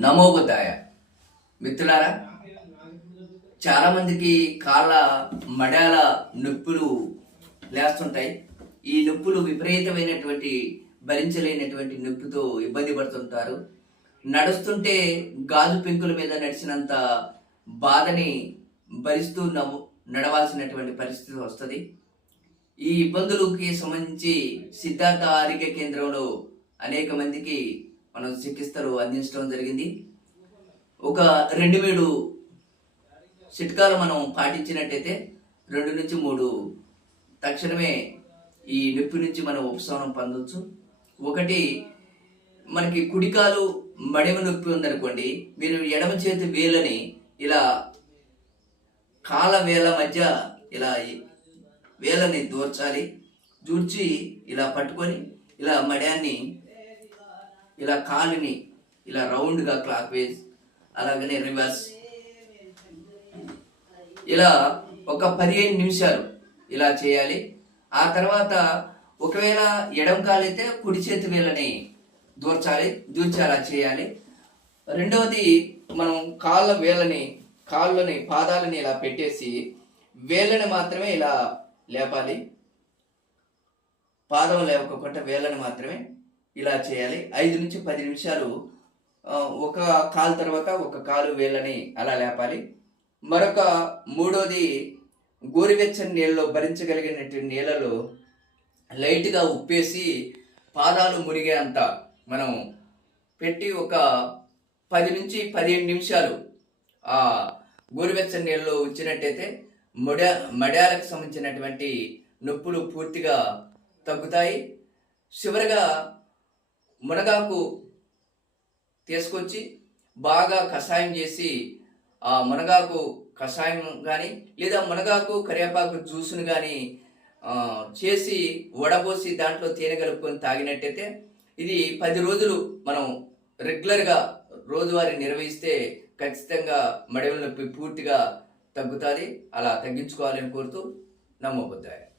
నమోబుద్ధాయ మిత్రులారా చాలా మందికి కాళ్ళ మడాల నొప్పులు లేస్తుంటాయి. ఈ నొప్పులు విపరీతమైనటువంటి భరించలేనటువంటి నొప్పితో ఇబ్బంది పడుతుంటారు. నడుస్తుంటే గాజు పెంకుల మీద నడిచినంత బాధని భరిస్తూ నవ్వు నడవాల్సినటువంటి పరిస్థితి వస్తుంది. ఈ ఇబ్బందులకి సంబంధించి సిద్ధార్థ ఆరోగ్య కేంద్రంలో అనేక మందికి మనం చికిత్సలు అందించడం జరిగింది. ఒక రెండు మూడు చిట్కాలు మనం పాటించినట్టయితే రెండు నుంచి మూడు తక్షణమే ఈ నొప్పి నుంచి మనం ఉపశమనం పొందవచ్చు ఒకటి మనకి కుడికాలు మడిమ నొప్పి ఉందనుకోండి మీరు ఎడమ చేతి వేలని ఇలా కాల వేల మధ్య ఇలా ఈ వేలని దూర్చాలి దూర్చి ఇలా పట్టుకొని ఇలా మడ్యాన్ని ఇలా కాలుని ఇలా రౌండ్గా క్లాక్ వేజ్ అలాగనే రివర్స్. ఇలా ఒక పదిహేను నిమిషాలు ఇలా చేయాలి. ఆ తర్వాత ఒకవేళ ఎడం కాలైతే కుడి చేతి వేలని దూర్చాలి దూర్చేలా చేయాలి. రెండవది మనం కాళ్ళ వేళ్ళని కాళ్ళని పాదాలని ఇలా పెట్టేసి వేళ్ళని మాత్రమే ఇలా లేపాలి. పాదం లేవకుండా వేళ్ళని మాత్రమే ఇలా చేయాలి. ఐదు నుంచి పది నిమిషాలు ఒక కాలు తర్వాత ఒక కాలు వేళ్ళని అలా లేపాలి. మరొక మూడోది గోరువెచ్చని నీళ్ళలో భరించగలిగినటువంటి నీళ్ళలో లైట్గా ఉప్పేసి పాదాలు మునిగేంత మనం పెట్టి ఒక పది నుంచి పదిహేను నిమిషాలు ఆ గోరువెచ్చని నీళ్ళలో ఉంచినట్టయితే మొడ మడ్యాలకు సంబంధించినటువంటి నొప్పులు పూర్తిగా తగ్గుతాయి. చివరిగా మునగాకు తీసుకొచ్చి బాగా కషాయం చేసి ఆ మునగాకు కషాయం కానీ లేదా మునగాకు కరివేపాకు జ్యూస్ను కానీ చేసి వడబోసి దాంట్లో తేనె కలుపుకొని తాగినట్టయితే ఇది పది రోజులు మనం రెగ్యులర్గా రోజువారీ నిర్వహిస్తే ఖచ్చితంగా మడవల నొప్పి పూర్తిగా తగ్గుతుంది. అలా తగ్గించుకోవాలని కోరుతూ నమ్మబుద్ధాయి